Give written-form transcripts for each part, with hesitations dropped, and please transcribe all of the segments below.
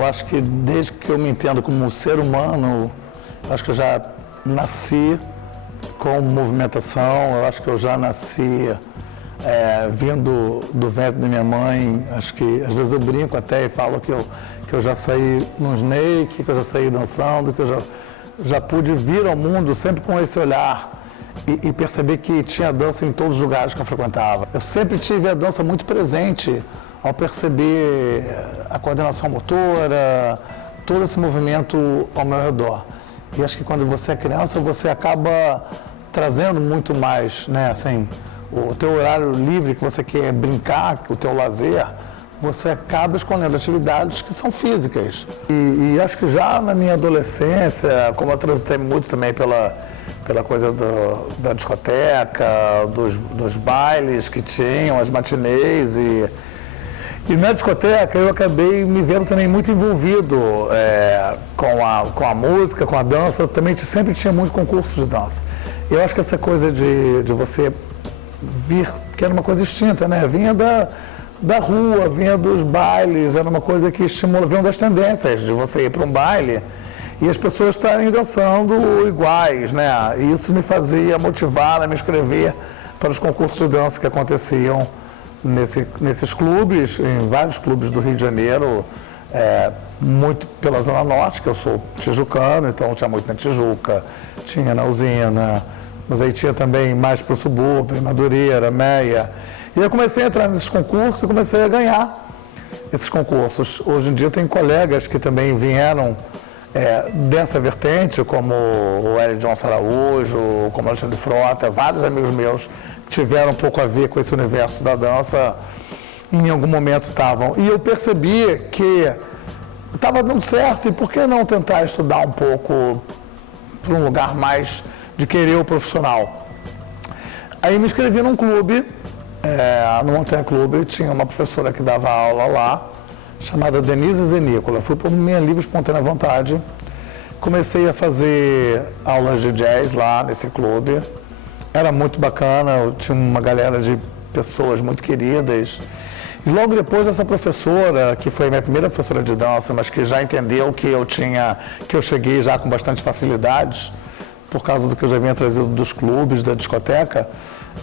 eu acho que desde que eu me entendo como ser humano, eu acho que eu já nasci com movimentação, eu acho que eu já nasci vindo do ventre da minha mãe. Acho que às vezes eu brinco até e falo que eu já saí no Snake, que eu já saí dançando, que eu já pude vir ao mundo sempre com esse olhar e perceber que tinha dança em todos os lugares que eu frequentava. Eu sempre tive a dança muito presente ao perceber a coordenação motora, todo esse movimento ao meu redor. E acho que quando você é criança, você acaba trazendo muito mais, né, assim, o teu horário livre que você quer brincar, o teu lazer, você acaba escolhendo atividades que são físicas. E acho que já na minha adolescência, como eu transitei muito também pela coisa da discoteca, dos bailes que tinham, as matinês, e na discoteca eu acabei me vendo também muito envolvido com a música, com a dança. Eu também sempre tinha muito concurso de dança. Eu acho que essa coisa de você vir, que era uma coisa extinta, né? Vinha da rua, vinha dos bailes, era uma coisa que estimula, vinha das tendências de você ir para um baile e as pessoas estarem dançando iguais, né? E isso me fazia motivar a me inscrever para os concursos de dança que aconteciam nesses clubes, em vários clubes do Rio de Janeiro, muito pela Zona Norte, que eu sou tijucano, então tinha muito na Tijuca, tinha na Usina, mas aí tinha também mais para o subúrbio, Madureira, Meia. E eu comecei a entrar nesses concursos e comecei a ganhar esses concursos. Hoje em dia tem colegas que também vieram dessa vertente, como o Hélio Johnson Araújo, como o Alexandre Frota, vários amigos meus que tiveram um pouco a ver com esse universo da dança, em algum momento estavam. E eu percebi que estava dando certo, e por que não tentar estudar um pouco para um lugar mais de querer o profissional? Aí me inscrevi num clube, no Montanha Clube, tinha uma professora que dava aula lá, chamada Denise Zenícola. Fui por minha livre espontânea vontade, comecei a fazer aulas de jazz lá nesse clube, era muito bacana, eu tinha uma galera de pessoas muito queridas. E logo depois essa professora, que foi a minha primeira professora de dança, mas que já entendeu que eu cheguei já com bastante facilidades, por causa do que eu já vinha trazido dos clubes, da discoteca,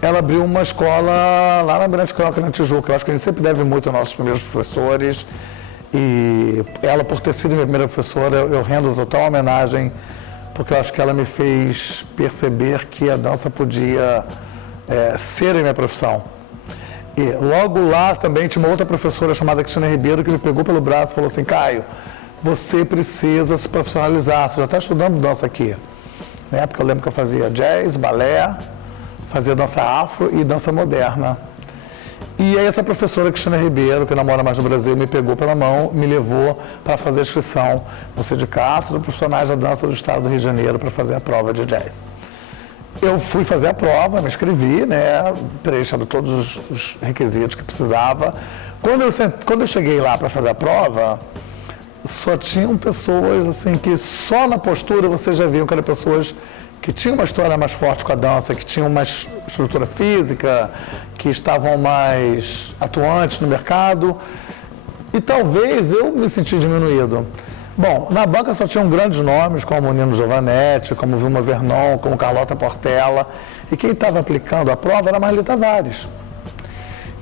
ela abriu uma escola lá na Mirante Croca, na Tijuca. Eu acho que a gente sempre deve muito aos nossos primeiros professores, e ela, por ter sido minha primeira professora, eu rendo total homenagem, porque eu acho que ela me fez perceber que a dança podia ser a minha profissão. E logo lá também tinha uma outra professora chamada Cristina Ribeiro, que me pegou pelo braço e falou assim: Caio, você precisa se profissionalizar, você já está estudando dança aqui. Na época eu lembro que eu fazia jazz, balé, fazia dança afro e dança moderna. E aí essa professora Cristina Ribeiro, que não mora mais no Brasil, me pegou pela mão, me levou para fazer a inscrição no Sindicato dos Profissionais da Dança do Estado do Rio de Janeiro para fazer a prova de jazz. Eu fui fazer a prova, me inscrevi, né, preenchendo todos os requisitos que precisava. Quando eu cheguei lá para fazer a prova, só tinham pessoas assim que só na postura você já viam que eram pessoas que tinham uma história mais forte com a dança, que tinham uma estrutura física, que estavam mais atuantes no mercado, e talvez eu me senti diminuído. Bom, na banca só tinham grandes nomes, como o Nino Giovanetti, como Vilma Vernon, como Carlota Portela, e quem estava aplicando a prova era a Marli Tavares,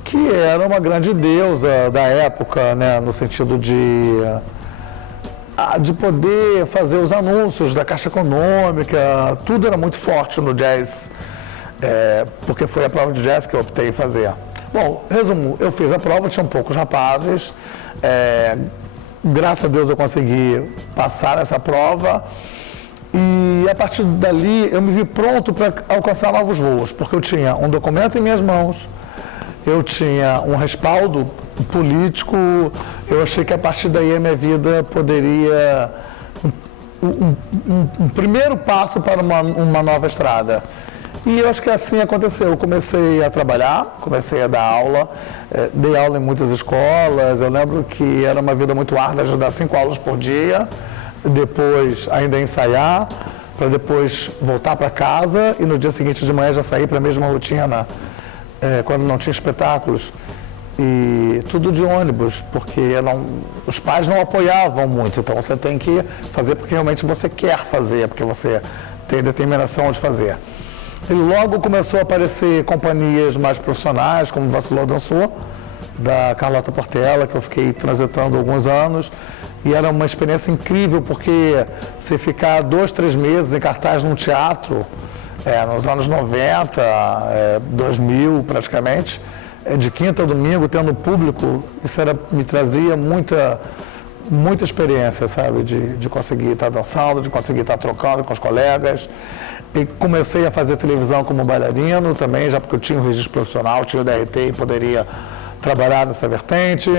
que era uma grande deusa da época, né, no sentido de poder fazer os anúncios da Caixa Econômica. Tudo era muito forte no jazz, porque foi a prova de jazz que eu optei em fazer. Bom, resumo, eu fiz a prova, tinham poucos rapazes, graças a Deus eu consegui passar essa prova, e a partir dali eu me vi pronto para alcançar novos voos, porque eu tinha um documento em minhas mãos, eu tinha um respaldo político, eu achei que a partir daí a minha vida poderia um primeiro passo para uma nova estrada. E eu acho que assim aconteceu. Eu comecei a trabalhar, comecei a dar aula, dei aula em muitas escolas. Eu lembro que era uma vida muito árdua de dar 5 aulas por dia, depois ainda ensaiar, para depois voltar para casa e no dia seguinte de manhã já sair para a mesma rotina, quando não tinha espetáculos. E tudo de ônibus, porque os pais não apoiavam muito, então você tem que fazer porque realmente você quer fazer, porque você tem determinação de fazer. E logo começou a aparecer companhias mais profissionais, como Vacilou Dançou, da Carlota Portela, que eu fiquei transitando alguns anos, e era uma experiência incrível, porque você ficar 2, 3 meses em cartaz num teatro, nos anos 90, 2000 praticamente, de quinta a domingo, tendo público, isso me trazia muita experiência, sabe? De conseguir estar dançando, de conseguir estar trocando com os colegas. E comecei a fazer televisão como bailarino também, já porque eu tinha um registro profissional, tinha o DRT e poderia trabalhar nessa vertente.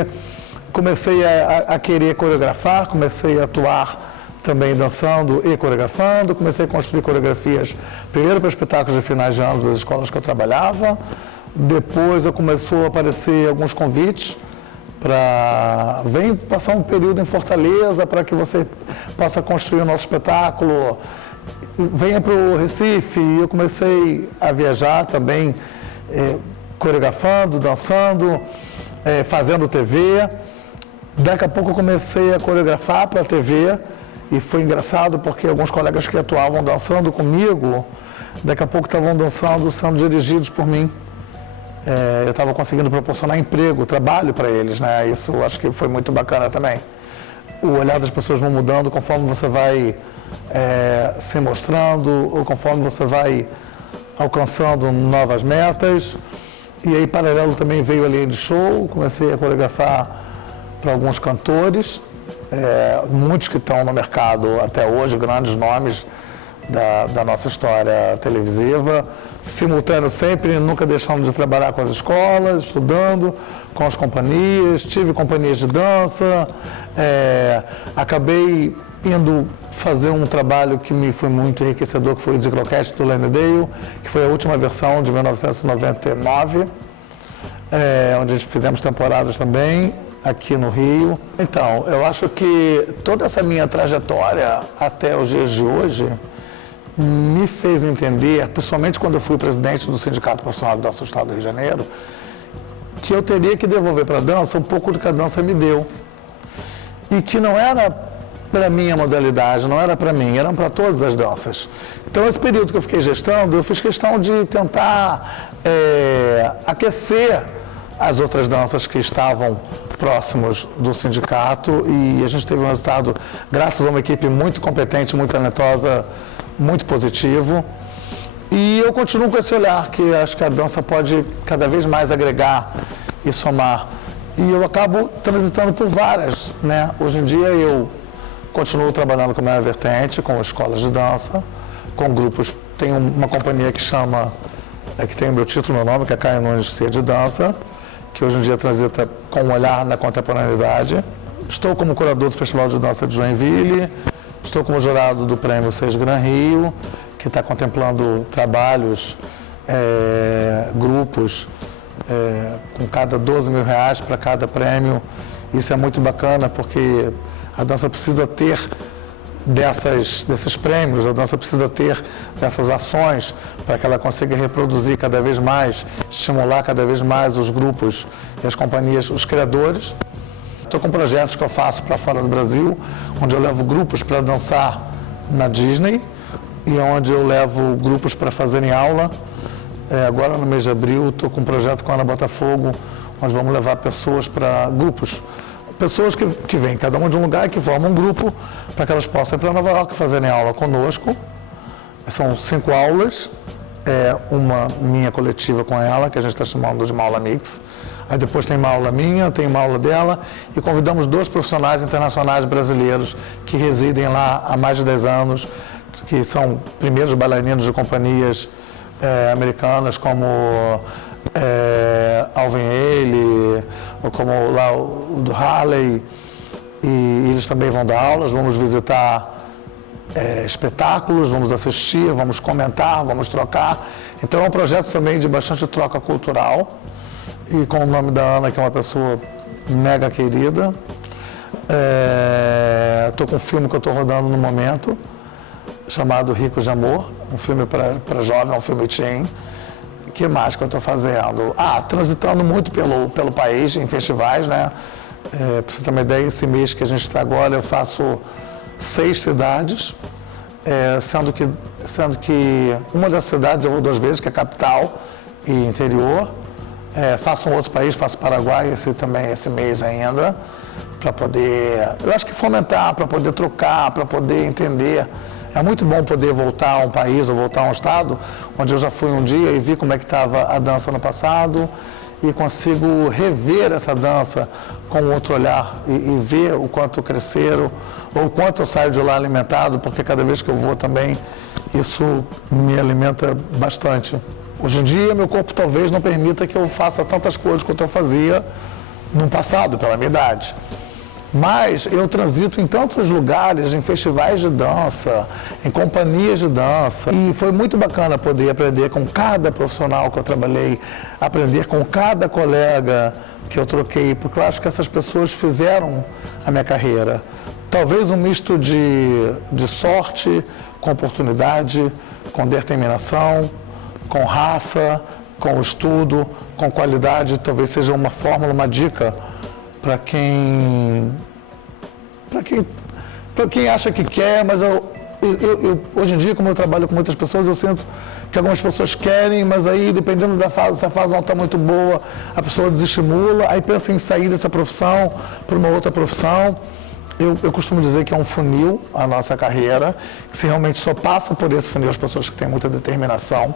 Comecei a querer coreografar, comecei a atuar também dançando e coreografando. Comecei a construir coreografias, primeiro para espetáculos de finais de ano das escolas que eu trabalhava. Depois começou a aparecer alguns convites para vem passar um período em Fortaleza para que você possa construir o nosso espetáculo. Venha para o Recife. E eu comecei a viajar também, coreografando, dançando, fazendo TV. Daqui a pouco eu comecei a coreografar para a TV e foi engraçado porque alguns colegas que atuavam dançando comigo, daqui a pouco estavam dançando, sendo dirigidos por mim. Eu estava conseguindo proporcionar emprego, trabalho para eles, né? Isso acho que foi muito bacana também. O olhar das pessoas vai mudando conforme você vai se mostrando, ou conforme você vai alcançando novas metas. E aí, paralelo, também veio a linha de show, comecei a coreografar para alguns cantores, muitos que estão no mercado até hoje, grandes nomes da nossa história televisiva, simultâneo sempre, nunca deixando de trabalhar com as escolas, estudando com as companhias, tive companhias de dança, acabei indo fazer um trabalho que me foi muito enriquecedor, que foi o de croquete do Lenny Dale, que foi a última versão de 1999, onde a gente fizemos temporadas também, aqui no Rio. Então, eu acho que toda essa minha trajetória até os dias de hoje me fez entender, principalmente quando eu fui presidente do Sindicato Profissional de Dança do Estado do Rio de Janeiro, que eu teria que devolver para a dança um pouco do que a dança me deu. E que não era para a minha modalidade, não era para mim, eram para todas as danças. Então, esse período que eu fiquei gestando, eu fiz questão de tentar aquecer as outras danças que estavam próximos do sindicato, e a gente teve um resultado, graças a uma equipe muito competente, muito talentosa, muito positivo. E eu continuo com esse olhar, que acho que a dança pode cada vez mais agregar e somar. E eu acabo transitando por várias, né? Hoje em dia eu continuo trabalhando com a minha vertente, com escolas de dança, com grupos. Tenho uma companhia que chama, que tem o meu título, meu nome, que é Caio Nunes Cia de Dança, que hoje em dia transita com um olhar na contemporaneidade. Estou como curador do Festival de Dança de Joinville, estou como jurado do Prêmio Seis Gran Rio, que está contemplando trabalhos, grupos, com cada R$12 mil para cada prêmio. Isso é muito bacana, porque a dança precisa ter desses prêmios, a dança precisa ter dessas ações para que ela consiga reproduzir cada vez mais, estimular cada vez mais os grupos e as companhias, os criadores. Estou com projetos que eu faço para fora do Brasil, onde eu levo grupos para dançar na Disney e onde eu levo grupos para fazerem aula. Agora, no mês de abril, estou com um projeto com a Ana Botafogo, onde vamos levar pessoas para grupos. Pessoas que vêm cada um de um lugar e que formam um grupo para que elas possam ir para Nova York fazerem aula conosco. São 5 aulas, uma minha coletiva com ela, que a gente está chamando de uma aula mix. Aí depois tem uma aula minha, tem uma aula dela, e convidamos 2 profissionais internacionais brasileiros que residem lá há mais de 10 anos, que são primeiros bailarinos de companhias americanas, como Alvin Ailey, ou como lá o do Harley, e eles também vão dar aulas. Vamos visitar espetáculos, vamos assistir, vamos comentar, vamos trocar. Então é um projeto também de bastante troca cultural, e com o nome da Ana, que é uma pessoa mega querida. Estou com um filme que eu estou rodando no momento, chamado Ricos de Amor, um filme para jovem, um filme teen, que mais que eu estou fazendo? Transitando muito pelo país, em festivais, né? Para você ter uma ideia, esse mês que a gente está agora, eu faço 6 cidades, sendo que uma das cidades eu vou 2 vezes, que é a capital e interior. Faço um outro país, faço Paraguai esse mês ainda, para poder, eu acho que fomentar, para poder trocar, para poder entender. É muito bom poder voltar a um país ou voltar a um estado onde eu já fui um dia e vi como é que estava a dança no passado e consigo rever essa dança com outro olhar e ver o quanto cresceram ou o quanto eu saio de lá alimentado, porque cada vez que eu vou também isso me alimenta bastante. Hoje em dia, meu corpo talvez não permita que eu faça tantas coisas quanto eu fazia no passado, pela minha idade. Mas eu transito em tantos lugares, em festivais de dança, em companhias de dança. E foi muito bacana poder aprender com cada profissional que eu trabalhei, aprender com cada colega que eu troquei, porque eu acho que essas pessoas fizeram a minha carreira. Talvez um misto de sorte, com oportunidade, com determinação, com raça, com estudo, com qualidade, talvez seja uma fórmula, uma dica para quem acha que quer, mas eu hoje em dia, como eu trabalho com muitas pessoas, eu sinto que algumas pessoas querem, mas aí, dependendo da fase, se a fase não está muito boa, a pessoa desestimula, aí pensa em sair dessa profissão para uma outra profissão. Eu costumo dizer que é um funil a nossa carreira, que se realmente só passa por esse funil as pessoas que têm muita determinação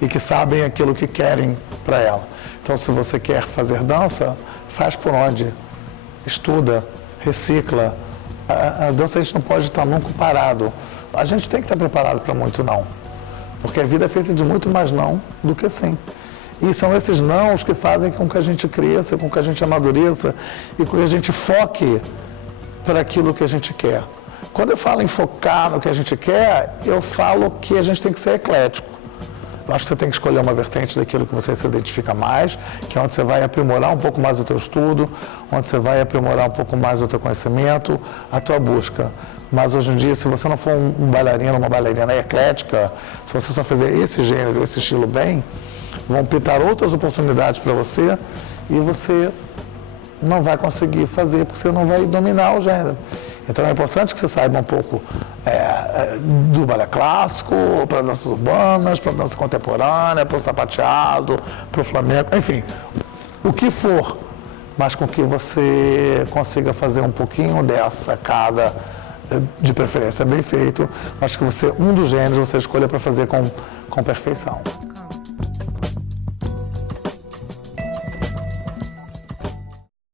e que sabem aquilo que querem para ela. Então, se você quer fazer dança, faz por onde? Estuda, recicla. A dança a gente não pode estar nunca parado. A gente tem que estar preparado para muito não, porque a vida é feita de muito mais não do que sim. E são esses nãos que fazem com que a gente cresça, com que a gente amadureça e com que a gente foque para aquilo que a gente quer. Quando eu falo em focar no que a gente quer, eu falo que a gente tem que ser eclético. Eu acho que você tem que escolher uma vertente daquilo que você se identifica mais, que é onde você vai aprimorar um pouco mais o teu estudo, onde você vai aprimorar um pouco mais o teu conhecimento, a tua busca. Mas hoje em dia, se você não for um bailarino, uma bailarina eclética, se você só fizer esse gênero, esse estilo bem, vão pintar outras oportunidades para você e você não vai conseguir fazer, porque você não vai dominar o gênero. Então é importante que você saiba um pouco do balé clássico, para danças urbanas, para dança contemporânea, para o sapateado, para o flamenco, enfim, o que for, mas com que você consiga fazer um pouquinho dessa cada, de preferência bem feito, mas que você, um dos gêneros, você escolha para fazer com perfeição.